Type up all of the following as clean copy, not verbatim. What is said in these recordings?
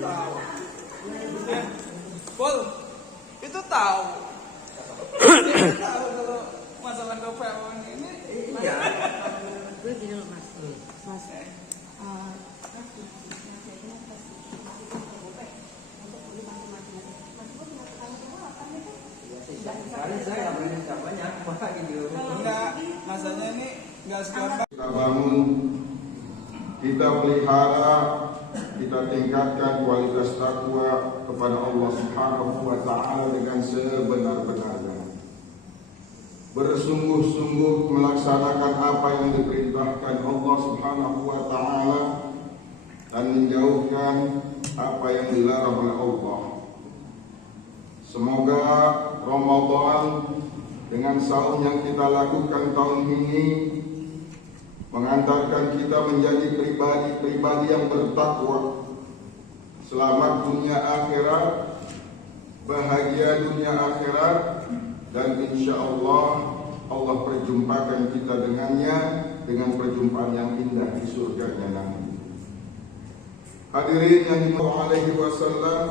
Tahu. Pol, itu tahu. Dia tahu kalau masalah GoPayPal ini. Iya. Gini loh mas, mas. Karena saya nggak berani banyak, makanya gitu. Enggak, masanya ini enggak segampang. Kita bangun, kita pelihara, kita tingkatkan kualitas takwa kepada Allah Subhanahu wa Ta'ala dengan sebenar-benarnya. Bersungguh-sungguh melaksanakan apa yang diperintahkan Allah Subhanahu wa Ta'ala dan menjauhkan apa yang dilarang oleh Allah. Semoga Ramadan dengan saum yang kita lakukan tahun ini mengantarkan kita menjadi pribadi-pribadi yang bertakwa, selamat dunia akhirat, bahagia dunia akhirat, dan insya Allah Allah perjumpakan kita dengannya dengan perjumpaan yang indah di surganya nanti. Hadirin yang dimuliakan alaihi wasallam,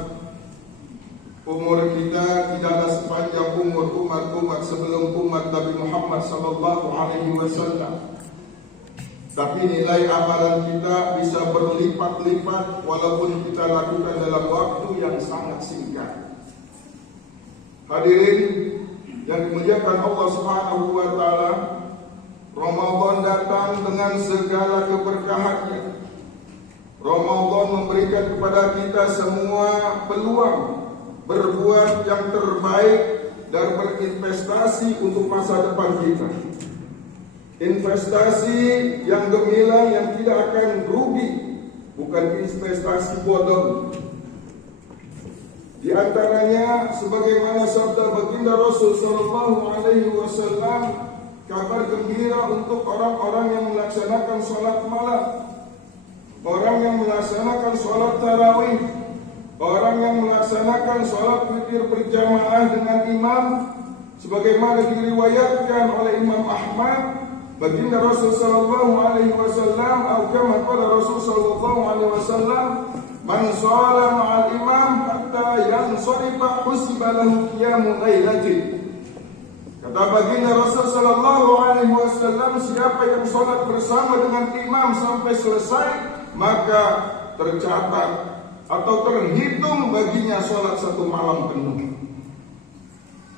umur kita tidaklah sepanjang umur umat-umat sebelum umat Nabi Muhammad sallallahu alaihi wasallam. Tapi nilai amalan kita bisa berlipat-lipat walaupun kita lakukan dalam waktu yang sangat singkat. Hadirin yang dimuliakan Allah Subhanahu wa Ta'ala, Ramadan datang dengan segala keberkahannya. Ramadan memberikan kepada kita semua peluang berbuat yang terbaik dan berinvestasi untuk masa depan kita. Investasi yang gemilang yang tidak akan rugi, bukan investasi bodong. Di antaranya sebagaimana sabda baginda Rasul sallallahu alaihi wasallam, kabar gembira untuk orang-orang yang melaksanakan salat malam, orang yang melaksanakan salat tarawih, orang yang melaksanakan salat witir berjamaah dengan imam, sebagaimana diriwayatkan oleh Imam Ahmad. Baginda Rasul sallallahu alaihi wasallam atau kama qala Rasul sallallahu alaihi wasallam, man shalla ma'al imam hatta yansarifa husiba lahu qiyamu lailatin. Kata baginda Rasul sallallahu alaihi wasallam, siapa yang salat bersama dengan imam sampai selesai, maka tercatat atau terhitung baginya salat satu malam penuh.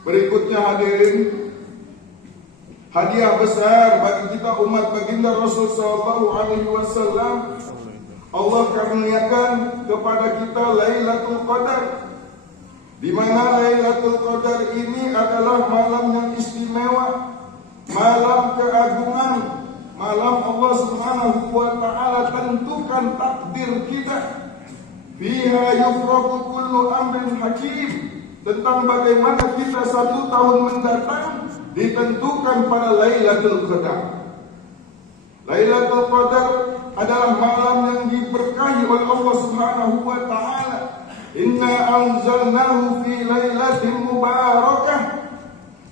Berikutnya hadirin, hadiah besar bagi kita umat baginda Rasul sallallahu alaihi wasallam, Allah karuniakan kepada kita Lailatul Qadar, di mana Lailatul Qadar ini adalah malam yang istimewa, malam keagungan, malam Allah Subhanahu wa Ta'ala tentukan takdir kita. Fiha yufraqu kullu amrin hakim, tentang bagaimana kita 1 tahun mendatang ditentukan pada Lailatul Qadar. Lailatul Qadar adalah malam yang diberkahi oleh Allah Subhanahu wa Ta'ala. Inna anzalnahu fi lailatin mubarakah,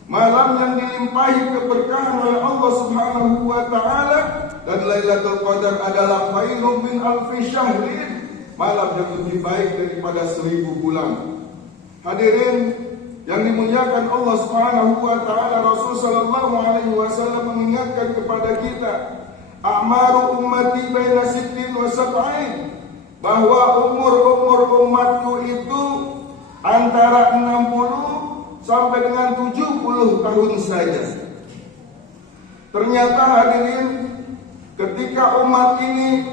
malam yang dilimpahi keberkahan oleh Allah Subhanahu wa Ta'ala. Dan Lailatul Qadar adalah khairun min alfi syahrin, malam yang lebih baik daripada 1000 bulan. Hadirin yang dimuliakan Allah Subhanahu wa Ta'ala, Rasul sallallahu alaihi wasallam mengingatkan kepada kita, a'maru ummati baina sittin wa sab'in, bahwa umur umatku itu antara 60 sampai dengan 70 tahun saja. Ternyata hadirin, ketika umat ini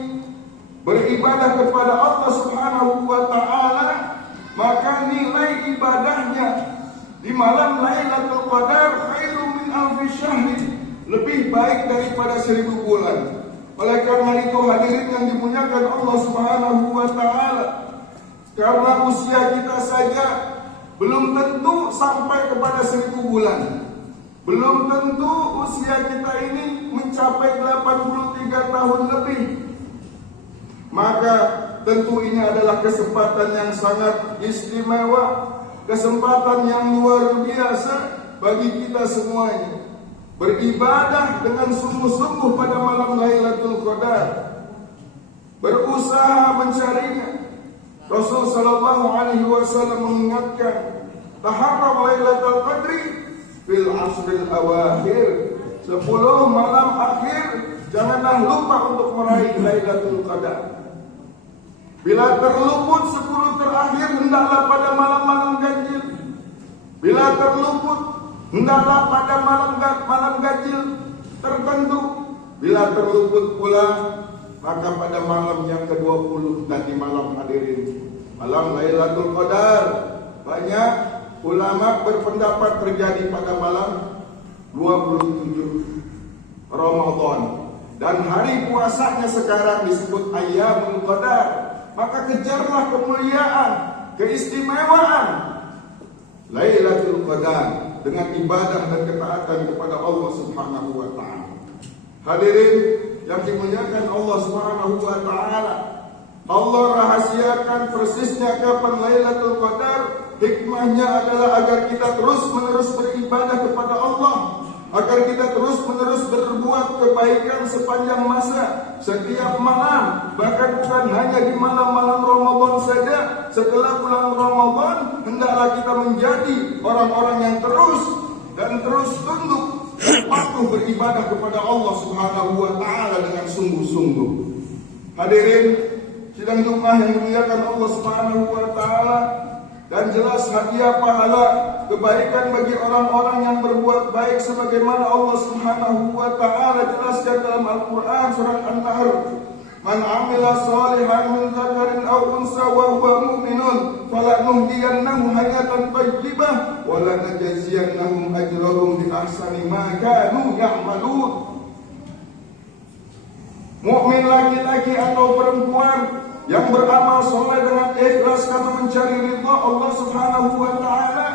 beribadah kepada Allah Subhanahu wa Ta'ala, maka nilai ibadahnya di malam Lailatul Qadar khairum min alfi syahrin, lebih baik daripada 1000 bulan. Oleh karena itu hadirin yang dimuliakan Allah Subhanahu wa Ta'ala, karena usia kita saja belum tentu sampai kepada 1000 bulan, belum tentu usia kita ini mencapai 83 tahun lebih, maka tentu ini adalah kesempatan yang sangat istimewa, kesempatan yang luar biasa bagi kita semuanya. Beribadah dengan sungguh-sungguh pada malam Lailatul Qadar, berusaha mencarinya, Rasul sallallahu alaihi wasallam mengingatkan, taharram lailatul qadri fil asril awakhir. 10 malam akhir janganlah lupa untuk meraih Lailatul Qadar. Bila terluput 10 terakhir, hendaklah pada malam-malam ganjil. Bila terluput, hendaklah pada malam ganjil tertentu. Bila terluput pula, maka pada malam yang ke-20 nanti malam hadirin, malam Lailatul Qadar. Banyak ulama berpendapat terjadi pada malam 27 Ramadan, dan hari puasanya sekarang disebut Ayyamul Qadar. Maka kejarlah kemuliaan, keistimewaan Lailatul Qadar dengan ibadah dan ketaatan kepada Allah Subhanahu wa taala. Hadirin yang dimuliakan Allah Subhanahu wa taala, Allah rahasiakan persisnya kapan Lailatul Qadar. Hikmahnya adalah agar kita terus-menerus beribadah kepada Allah, agar kita terus-menerus berbuat kebaikan sepanjang masa, setiap malam, bahkan bukan hanya di malam-malam Ramadan saja. Setelah bulan Ramadan, hendaklah kita menjadi orang-orang yang terus tunduk dan patuh beribadah kepada Allah Subhanahu wa taala dengan sungguh-sungguh. Hadirin sidang Jumat yang dimuliakan Allah Subhanahu wa taala, dan jelas hadiah pahala kebaikan bagi orang-orang yang berbuat baik sebagaimana Allah Subhanahu wa taala jelaskan dalam Al-Qur'an surat An-Nahl, man 'amila shalihan min dzakarin aw unsa wa huwa mu'minun falanuhyiyannahu hayatan thayyibah wa lanajziyannahum ajrahum bi ahsani ma kanu ya'malun. Mukmin laki-laki atau perempuan yang beramal soleh dengan ikhlas karena mencari ridha Allah Subhanahu wa taala,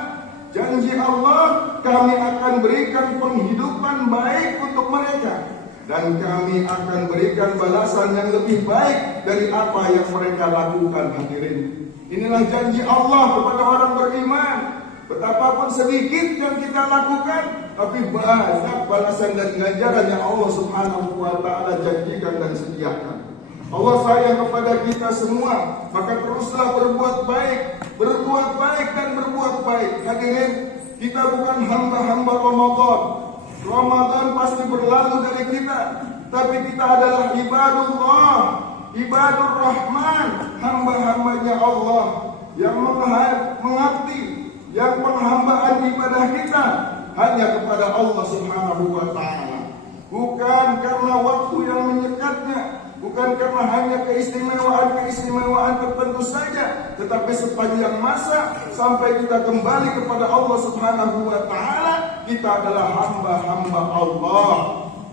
janji Allah, kami akan berikan penghidupan baik untuk mereka, dan kami akan berikan balasan yang lebih baik dari apa yang mereka lakukan. Hadirin, inilah janji Allah kepada orang beriman. Betapapun sedikit yang kita lakukan, tapi banyak balasan dan ganjaran yang Allah Subhanahu wa taala janjikan dan sediakan. Allah sayang kepada kita semua, maka teruslah berbuat baik dan berbuat baik. Hadirin, kita bukan hamba-hamba Ramadan. Ramadan pasti berlalu dari kita, tapi kita adalah ibadullah, ibadur Rahman, hamba-hambanya Allah yang mengabdi, yang penghambaan ibadah kita hanya kepada Allah Subhanahu wa taala. Bukan karena waktu yang menyekatnya, bukan karena hanya keistimewaan tertentu saja, tetapi sepanjang masa sampai kita kembali kepada Allah Subhanahu wa taala, kita adalah hamba-hamba Allah.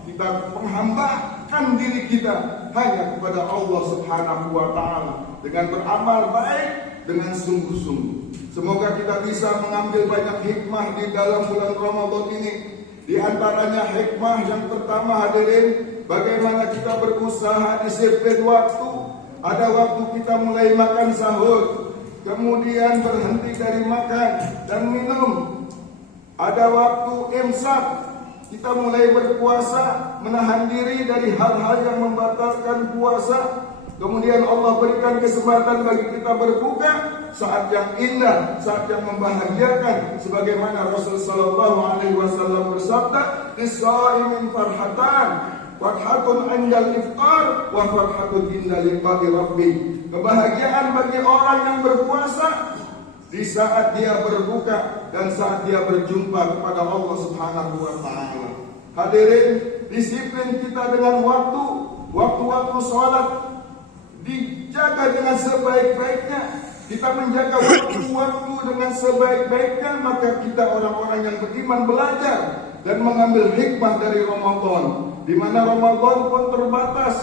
Kita menghambakan diri kita hanya kepada Allah Subhanahu wa taala dengan beramal baik dengan sungguh-sungguh. Semoga kita bisa mengambil banyak hikmah di dalam bulan Ramadan ini. Di antaranya hikmah yang pertama, hadirin, bagaimana kita berusaha disiplin waktu. Ada waktu kita mulai makan sahur, kemudian berhenti dari makan dan minum. Ada waktu imsak, kita mulai berpuasa, menahan diri dari hal-hal yang membatalkan puasa. Kemudian Allah berikan kesempatan bagi kita berbuka saat yang indah, saat yang membahagiakan, sebagaimana Rasul sallallahu alaihi wasallam bersabda, "Lis-shaimin farhatan, farhatun 'indal iftar wa farhatun 'inda liqa'i rabbih." Kebahagiaan bagi orang yang berpuasa di saat dia berbuka dan saat dia berjumpa kepada Allah Subhanahu wa taala. Hadirin, disiplin kita dengan waktu-waktu salat dijaga dengan sebaik-baiknya. Kita menjaga waktu-waktu dengan sebaik-baiknya, maka kita orang-orang yang beriman belajar dan mengambil hikmah dari Ramadan, di mana Ramadan pun terbatas.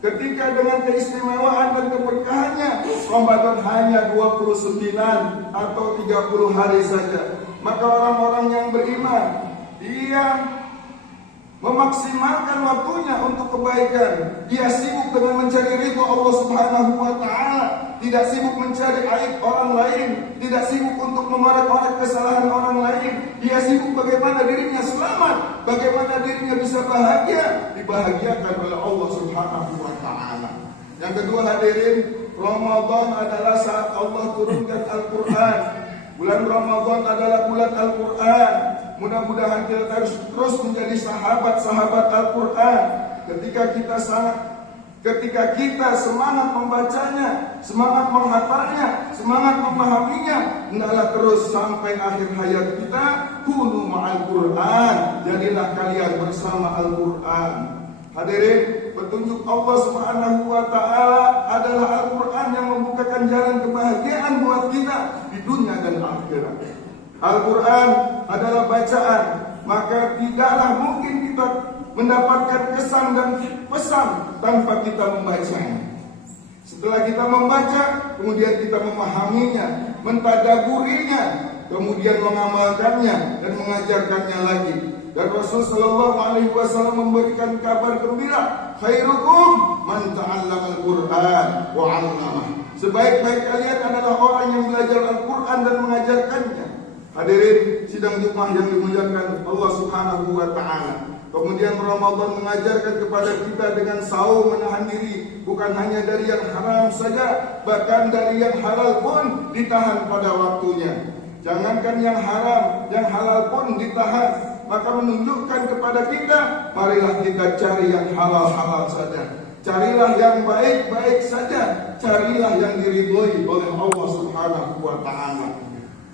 Ketika dengan keistimewaan dan keberkahannya, Ramadan hanya 29 atau 30 hari saja. Maka orang-orang yang beriman, dia memaksimalkan waktunya untuk kebaikan. Dia sibuk dengan mencari ridha Allah Subhanahu wa taala, tidak sibuk mencari aib orang lain, tidak sibuk untuk mengorek-orek kesalahan orang lain. Dia sibuk bagaimana dirinya selamat, bagaimana dirinya bisa bahagia, dibahagiakan oleh Allah Subhanahu wa taala. Yang kedua, hadirin, Ramadan adalah saat Allah turunkan Al-Quran. Bulan Ramadan adalah bulan Al-Quran. Mudah-mudahan kita terus menjadi sahabat-sahabat Al-Quran. Ketika kita semangat membacanya, semangat menghafalnya, semangat memahaminya, hendaklah terus sampai akhir hayat kita. Kunu ma'al Quran, jadilah kalian bersama Al-Quran. Hadirin, petunjuk Allah Subhanahu wa Ta'ala adalah Al-Quran yang membukakan jalan kebahagiaan buat kita di dunia dan akhirat. Al-Quran adalah bacaan, maka tidaklah mungkin kita mendapatkan kesan dan pesan tanpa kita membacanya. Setelah kita membaca, kemudian kita memahaminya, mentadaburinya, kemudian mengamalkannya dan mengajarkannya lagi. Dan Rasul sallallahu alaihi wasallam memberikan kabar gembira, khairukum man ta'allama al-Qur'an wa 'allamah. Sebaik-baik kalian adalah orang yang belajar Al-Qur'an dan mengajarkannya. Hadirin sidang Jumat yang dimuliakan Allah Subhanahu wa Ta'ala. Kemudian Ramadan mengajarkan kepada kita dengan saum menahan diri, bukan hanya dari yang haram saja, bahkan dari yang halal pun ditahan pada waktunya. Jangankan yang haram, yang halal pun ditahan. Maka menunjukkan kepada kita, marilah kita cari yang halal-halal saja. Carilah yang baik-baik saja. Carilah yang diridhoi oleh Allah Subhanahu wa Ta'ala.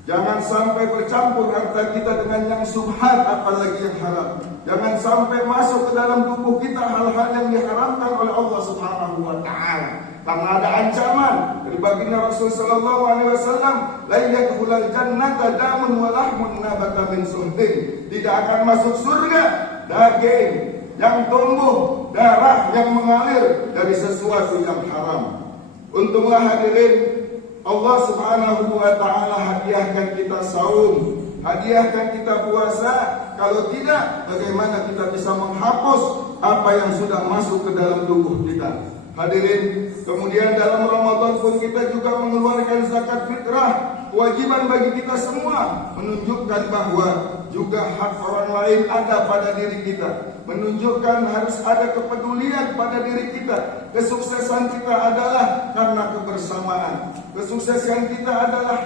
Jangan sampai bercampur harta kita dengan yang subhat, apalagi yang haram. Jangan sampai masuk ke dalam tubuh kita hal-hal yang diharamkan oleh Allah Subhanahu wa Ta'ala. Karena ada ancaman dari baginda Rasul sallallahu alaihi wasallam, la yadkhulul jannata damun wa lahmun nabata min suhtin. Tidak akan masuk surga daging yang tumbuh, darah yang mengalir dari sesuatu yang haram. Untunglah hadirin, Allah Subhanahu wa Ta'ala hadiahkan kita saum, hadiahkan kita puasa. Kalau tidak, bagaimana kita bisa menghapus apa yang sudah masuk ke dalam tubuh kita? Hadirin, kemudian dalam Ramadan pun kita juga mengeluarkan zakat fitrah. Kewajiban bagi kita semua, menunjukkan bahwa juga hak orang lain ada pada diri kita, menunjukkan harus ada kepedulian pada diri kita. Kesuksesan kita adalah karena kebersamaan. Kesuksesan kita adalah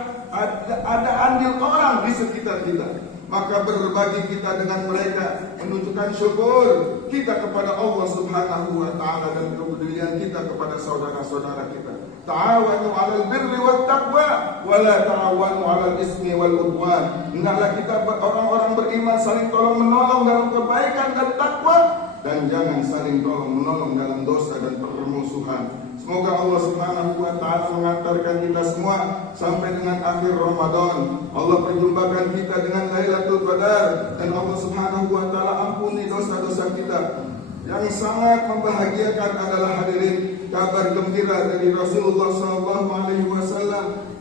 ada andil orang di sekitar kita. Maka berbagi kita dengan mereka, menunjukkan syukur kita kepada Allah Subhanahu wa Ta'ala dan kepedulian kita kepada saudara-saudara kita. Ta'awanu 'alal birri wat taqwa wa la ta'awanu 'alal ismi wal 'udwan. Hendaklah kita orang-orang beriman saling tolong menolong dalam kebaikan dan takwa, dan jangan saling tolong menolong dalam dosa dan permusuhan. Semoga Allah Subhanahu wa Ta'ala mengantarkan kita semua sampai dengan akhir Ramadan. Allah perjumpakan kita dengan Lailatul Qadar, dan Allah Subhanahu wa Ta'ala ampuni dosa-dosa kita. Yang sangat membahagiakan adalah hadirin kabar gembira dari Rasulullah SAW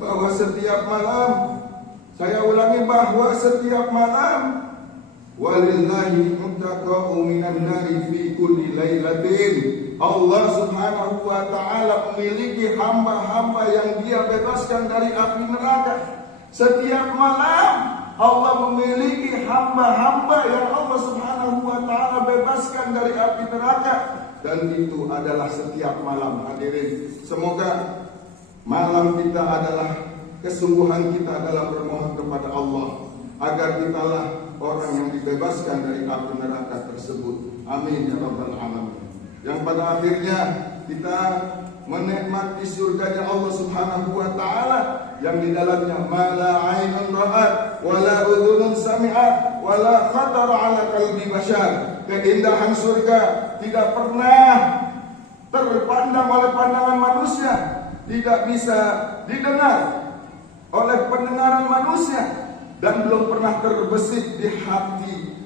bahwa setiap malam, saya ulangi, bahwa setiap malam, walillahi muttaqa'u minan nari fi kulli lailatin. Allah Subhanahu wa Ta'ala memiliki hamba-hamba yang Dia bebaskan dari api neraka. Setiap malam Allah memiliki hamba-hamba yang Allah Subhanahu wa Ta'ala bebaskan dari api neraka, dan itu adalah setiap malam. Hadirin, semoga malam kita adalah kesungguhan kita dalam bermohon kepada Allah agar kitalah orang yang dibebaskan dari api neraka tersebut. Amin ya rabbal alamin. Yang pada akhirnya kita menikmati surganya Allah Subhanahu wa Ta'ala yang di dalamnya mala ainun ra'at wala udhunun sami'at wala khatara 'ala qalbi bashar. Keindahan surga tidak pernah terpandang oleh pandangan manusia, tidak bisa didengar oleh pendengaran manusia, dan belum pernah terbesit di hati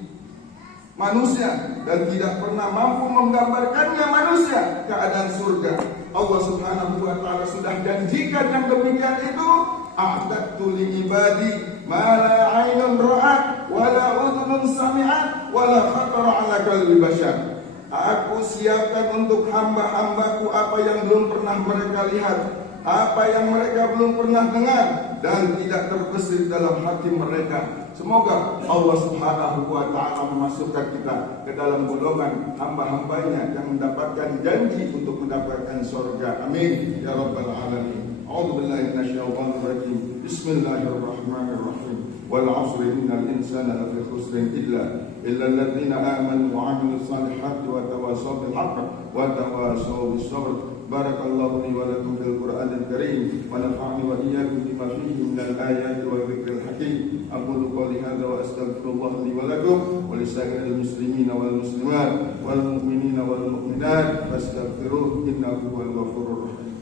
manusia, dan tidak pernah mampu menggambarkannya manusia keadaan surga. Allah Subhanahu wa Ta'ala sudah janjikan yang demikian itu. A'dadtu li ibadi ma la 'ainun ra'at wa la udhunun sami'at wa la khatara 'ala qalbi bashar. Aku siapkan untuk hamba-hambaku apa yang belum pernah mereka lihat, apa yang mereka belum pernah dengar dan tidak terbesit dalam hati mereka. Semoga Allah Subhanahu wa Ta'ala memasukkan kita ke dalam golongan hamba-hambanya yang mendapatkan janji untuk mendapatkan surga. Amin ya rabbal alamin. A'udzu billahi minasyaitonir rajim. Bismillahirrahmanirrahim. Wal 'asri innal insana lafi khusrin illa alladziina aamanu wa 'amilus salihati wa tawassaw bil haqqi wa tawassaw bis sabr. Barakallahu li wa lakum fil Qur'anil Karim wa nafa'ani wa iyyakum bima fihi minal ayati wa dzikril hakim. Aqulu qawli hadza wa astaghfirullah li wa lakum wa lisairil muslimina wal muslimat wal mu'minina wal mu'minat fastaghfiruhu innahu huwal ghafurur rahim.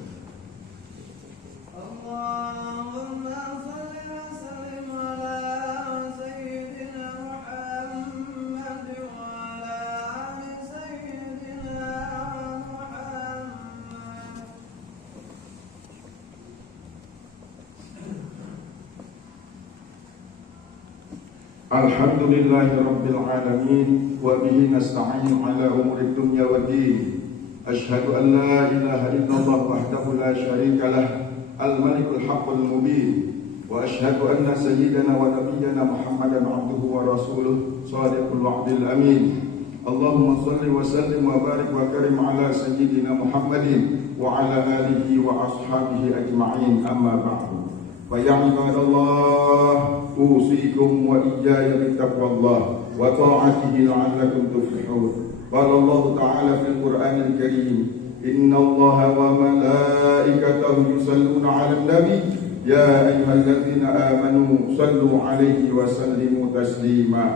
Allahumma shalli wa sallim ala sayyidina Muhammad wa ala ali sayyidina Muhammad. Alhamdulillahi rabbil alamin wa bihi nasta'in ala umuri dunya waddin. Ashhadu an la ilaha illallah wahdahu la syarika lah al-malikul haqqul mubin wa ashhadu anna sayyidana wa nabiyyana Muhammadan abduhu wa rasuluh shadiqul wa'dil amin. Allahumma shalli wa sallim wa barik wa karim ala sayyidina Muhammadin wa ala alihi wa ashabihi ajma'in, amma ba'du. فيا عباد الله أوصيكم وإياي بتقوى الله وطاعته لعلكم تفلحون. قال الله تعالى في القرآن الكريم إن الله وملائكته يصلون على النبي يا أيها الذين آمنوا صلوا عليه وسلموا تسليما.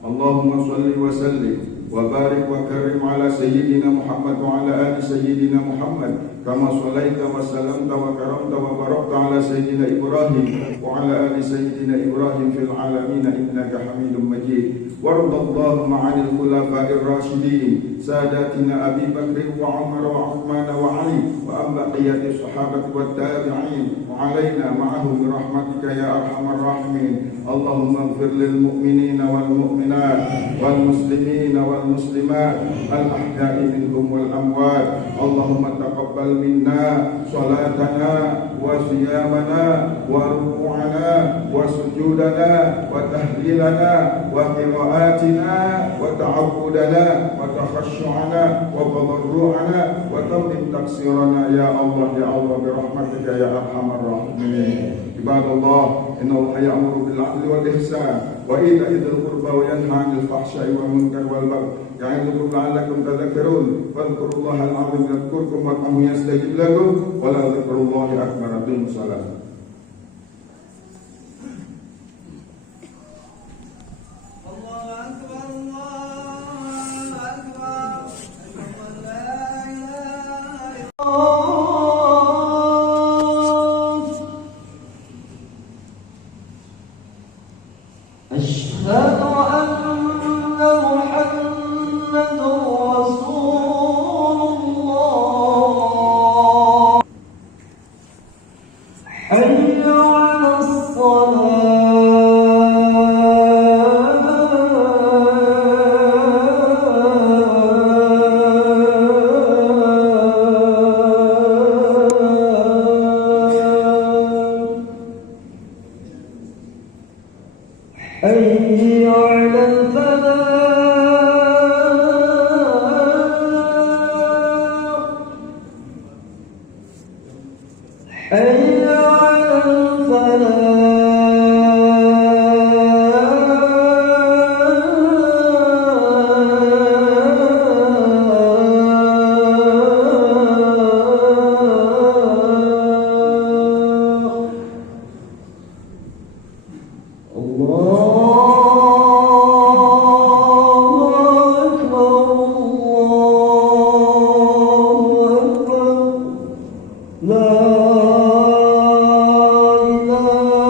اللهم صل وسلم وبارك وكرم على سيدنا محمد وعلى آل سيدنا محمد كما صليت وسلمت وكرمت وباركت على سيدنا إبراهيم وعلى آل سيدنا إبراهيم في العالمين إنك حميد مجيد. وارض اللهم عن الخلفاء الراشدين ساداتنا أبي بكر وعمر وعثمان وعلي وعن بقية الصحابة والتابعين وعلينا معهم برحمتك يا أرحم الراحمين. اللهم اغفر للمؤمنين والمؤمنات والمسلمين والمسلمات الأحياء منهم والأموات. اللهم تقبل منا صلاتنا وصيامنا وركوعنا وسجودنا وتهليلنا وقراءاتنا وتعبدنا وتخشعنا وتضرعنا وتمم تقصيرنا يا الله يا الله برحمتك يا أرحم الراحمين. عباد الله إن الله يأمر بالعدل والإحسان وإيتاء ذي القربى وينهى عن الفحشاء والمنكر والبغي يعظكم لعلكم تذكرون. فاذكروا الله العظيم يذكركم وادعوه يستجب لكم ولذكر الله أكبر. أقيموا الصلاة. أشهد أن محمد رسول الله. حي على حي على الفلاح. حي على الفلاح. الله لا إله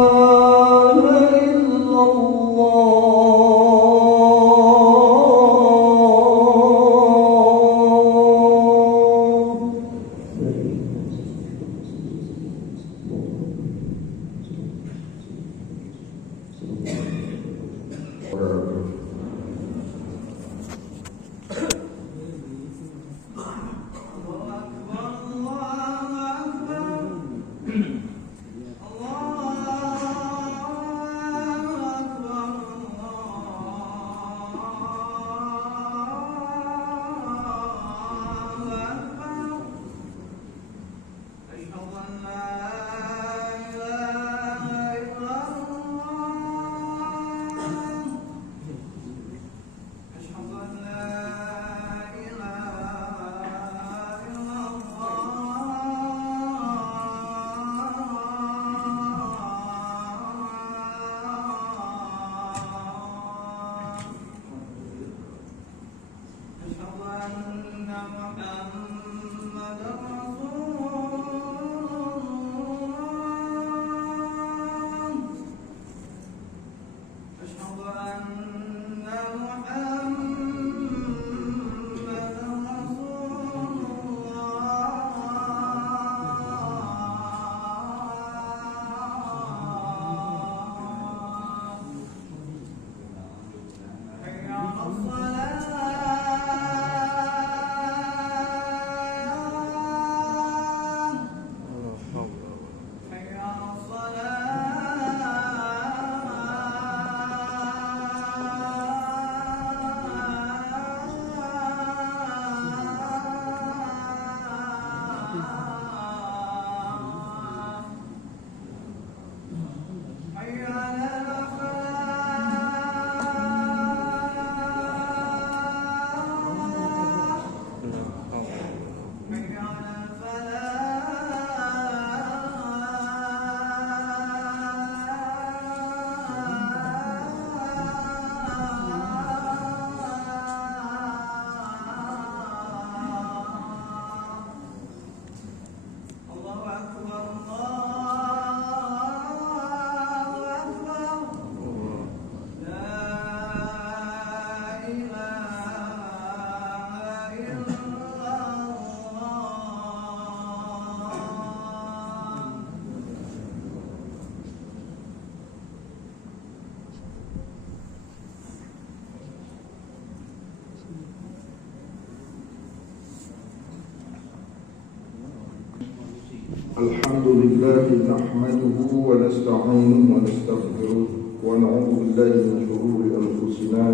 الحمد لله نحمده ونستعينه ونستغفره ونعوذ بالله من شرور أنفسنا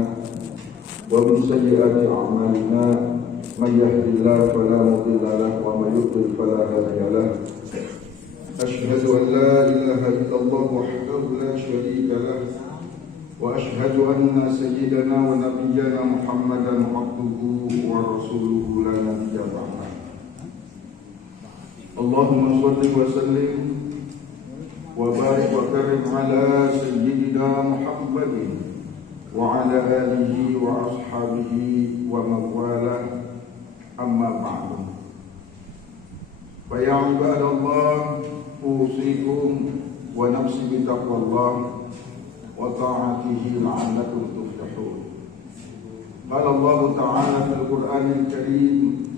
ومن سيئات أعمالنا من يهد الله فلا مضل له ومن يضلل فلا هادي له أشهد أن لا إله إلا الله وحده لا شريك له وأشهد أن سيدنا ونبينا محمدا عبده ورسوله لا نبي بعده اللهم صل وسلم وبارك وكرم على سيدنا محمد وعلى آله وأصحابه ومن والاه أما بعد فيا عباد الله أوصيكم ونفسي بتقوى الله وطاعته لعلكم تفلحون قال الله تعالى في القرآن الكريم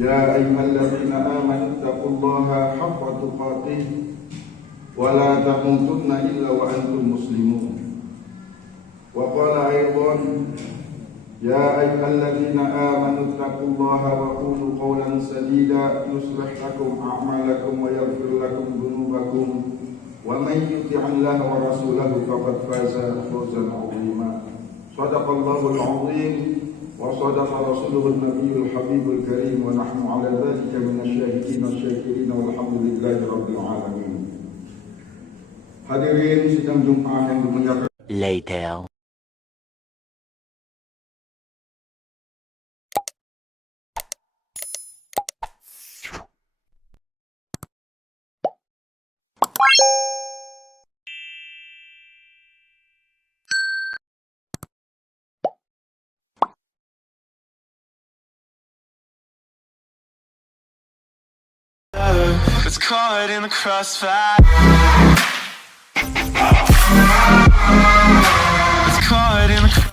يا أيها الذين آمنوا اتقوا الله حق تقاته ولا تموتن إلا وأنتم مسلمون وقال أيضا يا أيها الذين آمنوا اتقوا الله وقولوا قولا سديدا يصلح لكم أعمالكم ويغفر لكم ذنوبكم ومن يطع الله ورسوله فقد فاز فوزا عظيما صدق الله العظيم وصدق رسوله النبي الحبيب الكريم ونحن على ذلك من الشاهدين الشاكرين والحمد لله رب العالمين. Hadirin sidang Jumat yang dimuliakan. Later. It's caught in the crossfire. It's caught in the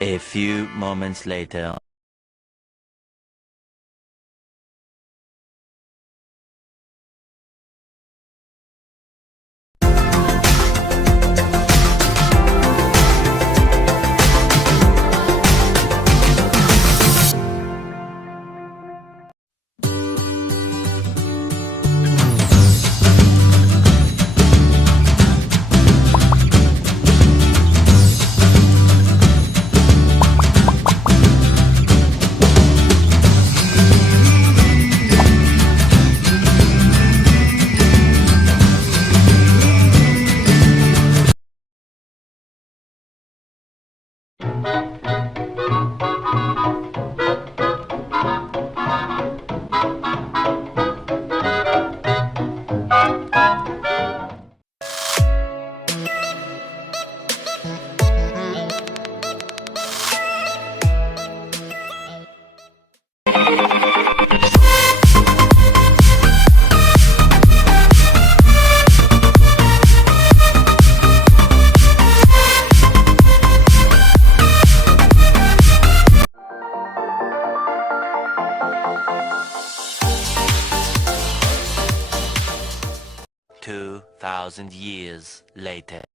A few moments later. 2,000 years later.